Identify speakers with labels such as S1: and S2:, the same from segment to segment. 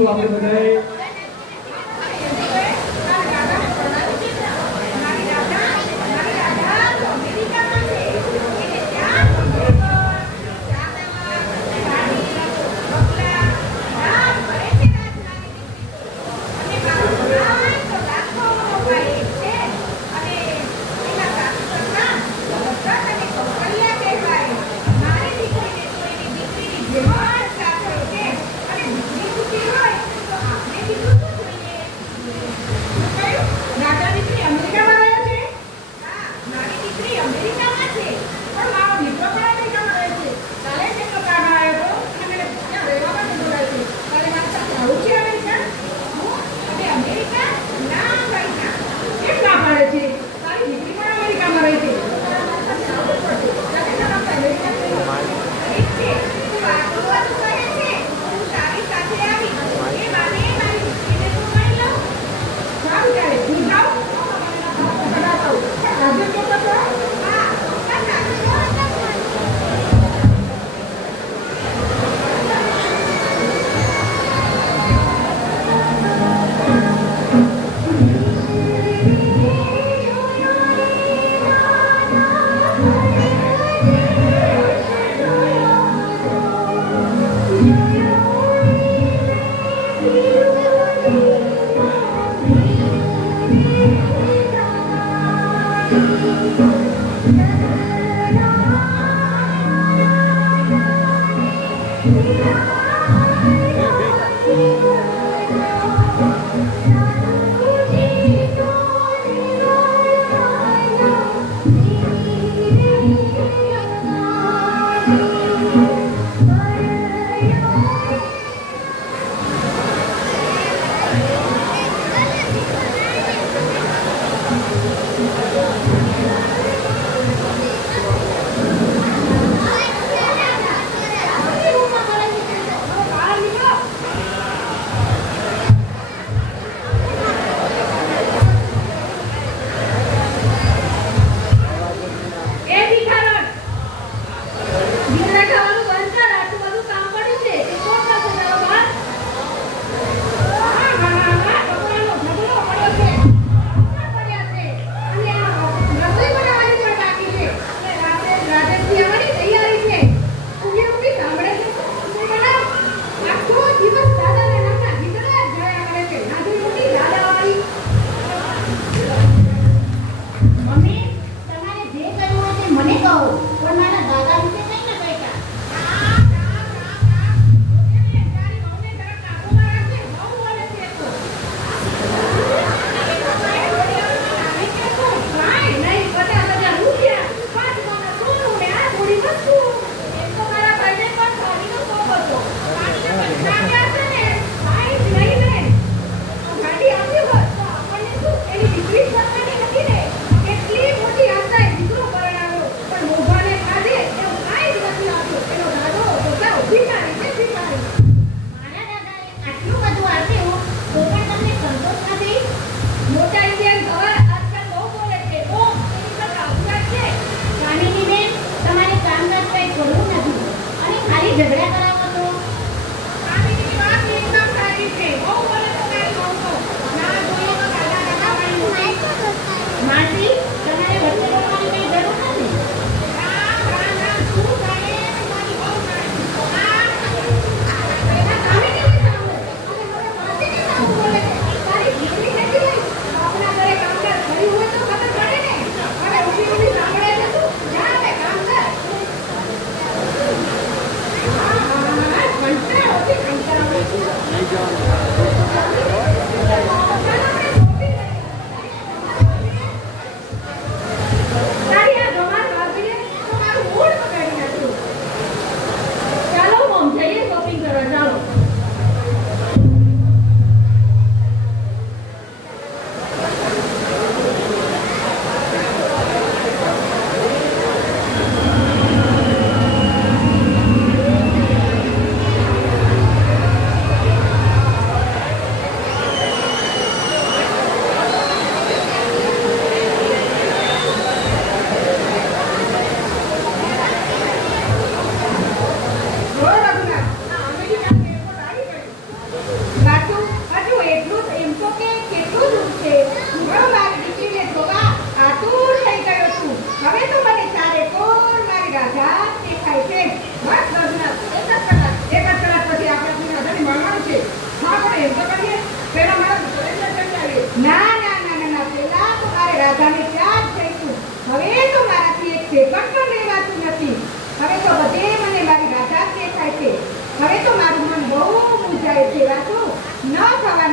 S1: була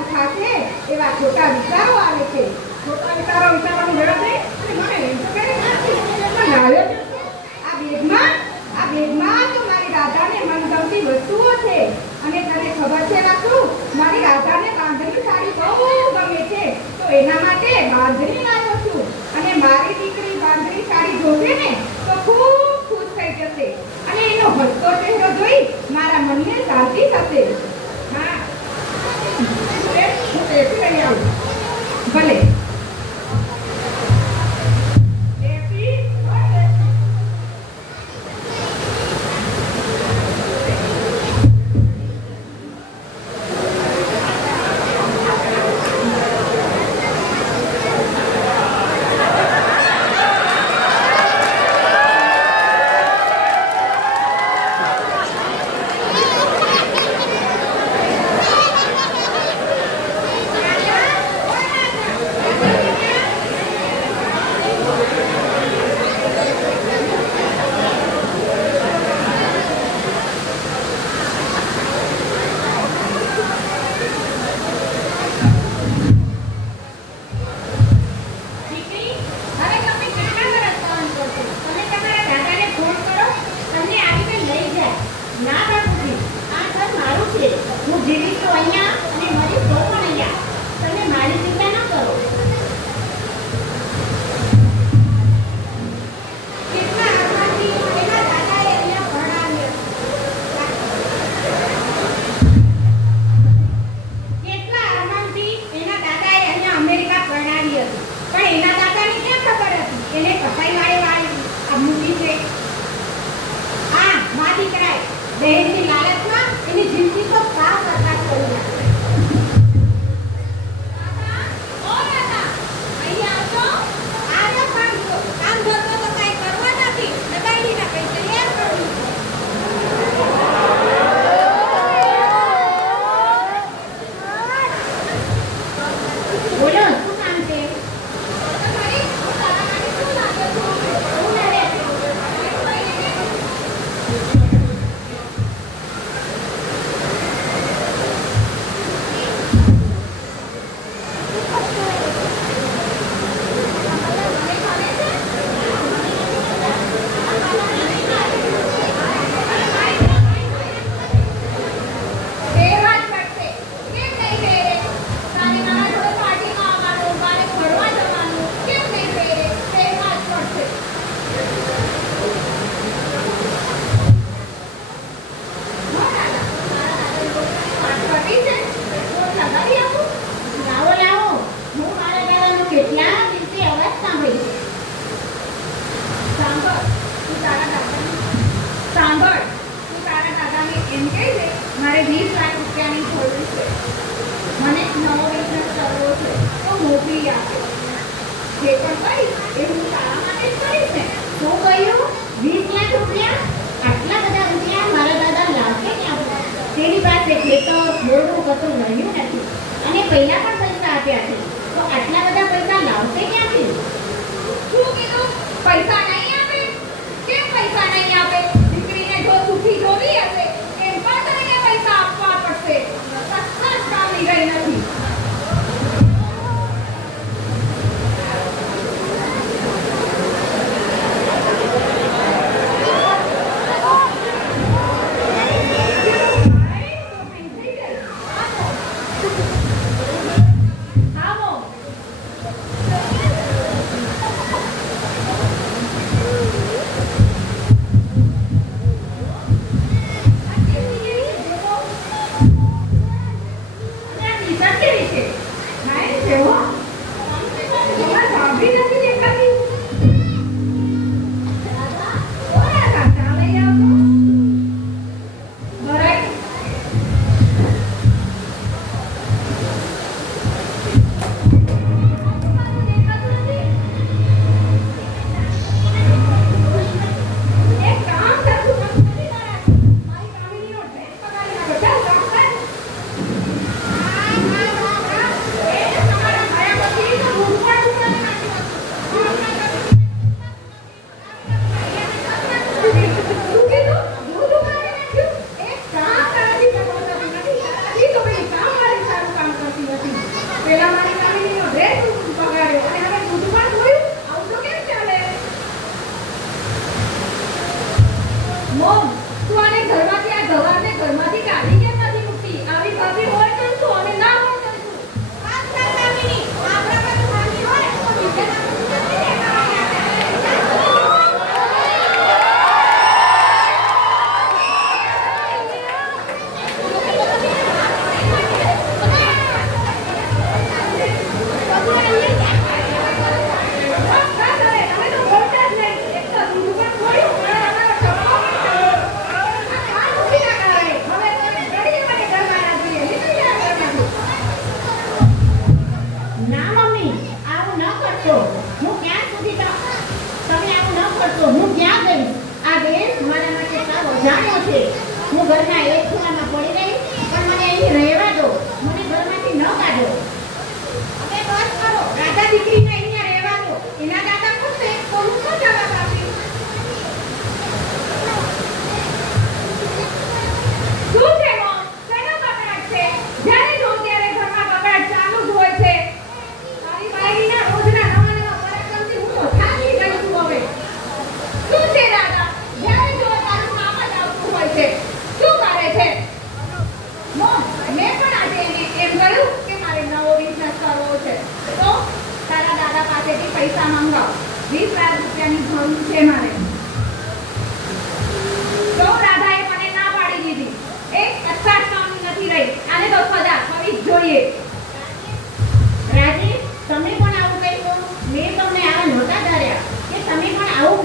S1: પરિણામ થશે એવા ખોટા વિચારો આવે છે. ખોટા વિચારો વિચારવાનું ગણતરી આ બેગમાં આ બેગમાં તો મારી રાધાને મનગમતી વસ્તુઓ છે. અને તને ખબર છે રાખું મારી રાધાને બાંધણી સાડી બહુ ગમે છે. તો એના માટે બાંધણી લાવ્યો અને મારી દીકરી બાંધણી સાડી જોશે ને, તો ખૂબ ખુશ થઈ જશે. અને એનો હસતો ચહેરો જોઈ મારા મનને શાંતિ થશે. હા
S2: Valeu! એવું કશું નથી. અને પહેલા પણ પૈસા આપ્યા છે. તો આટલા બધા પૈસા લાવશે ક્યાંથી?
S1: શું કીધું? પૈસા નહીં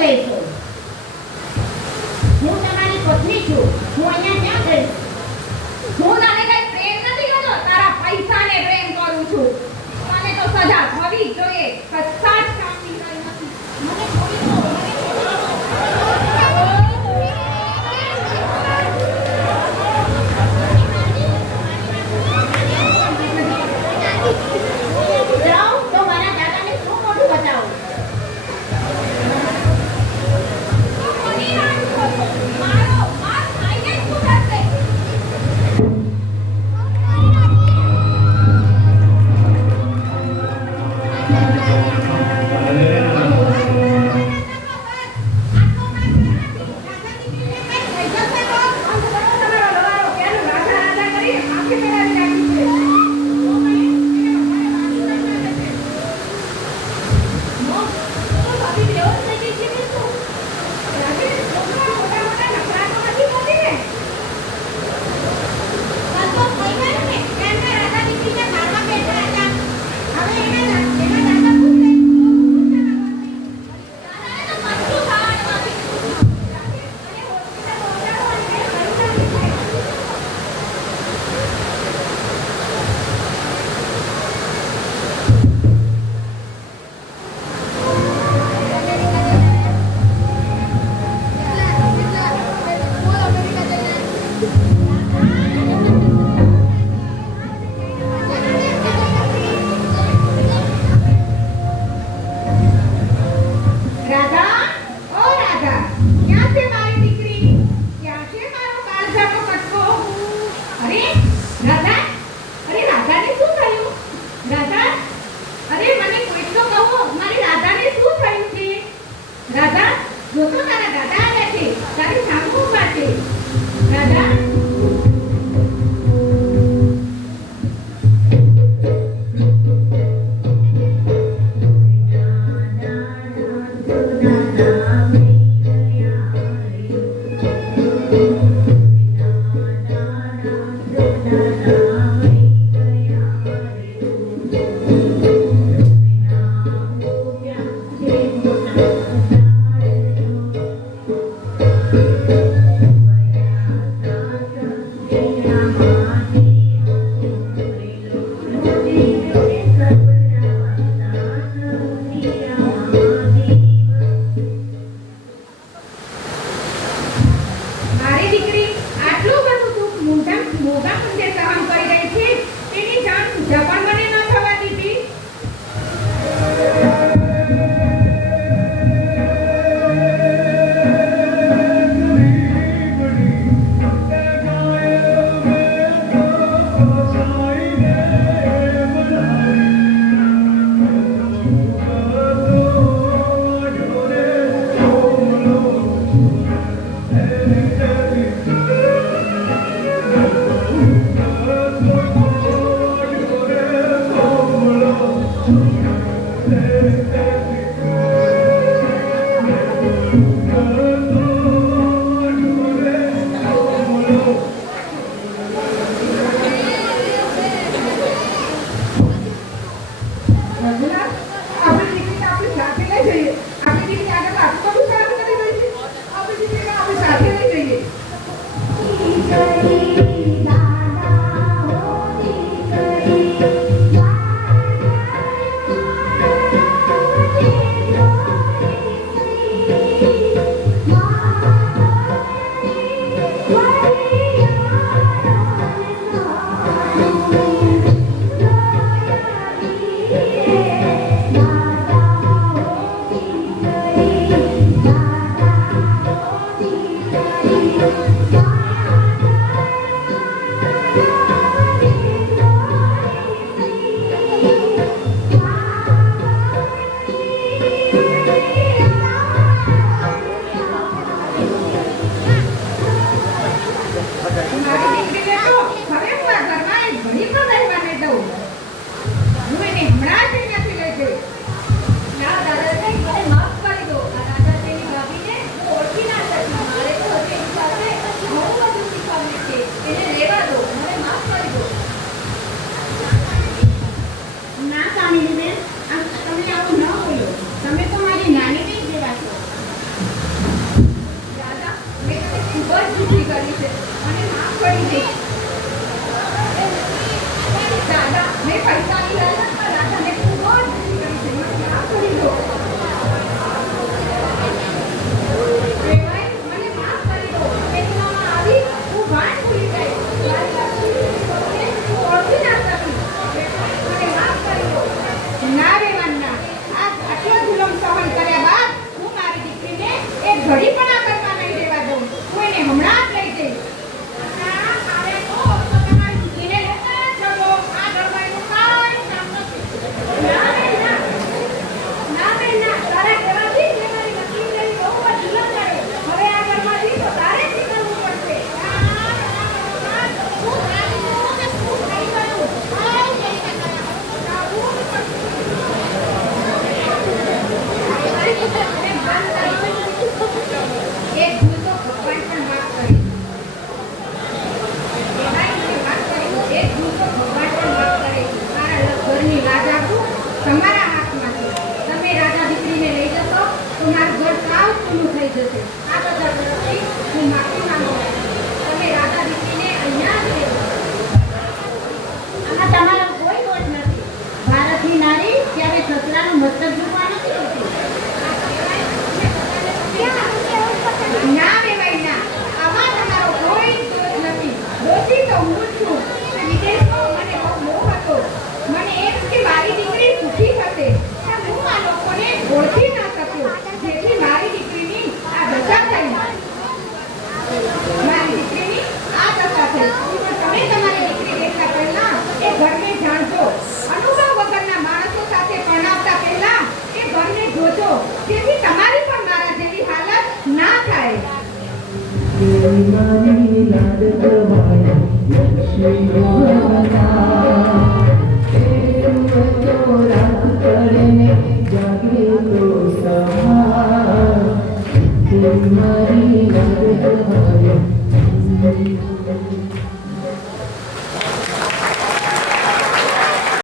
S1: પણ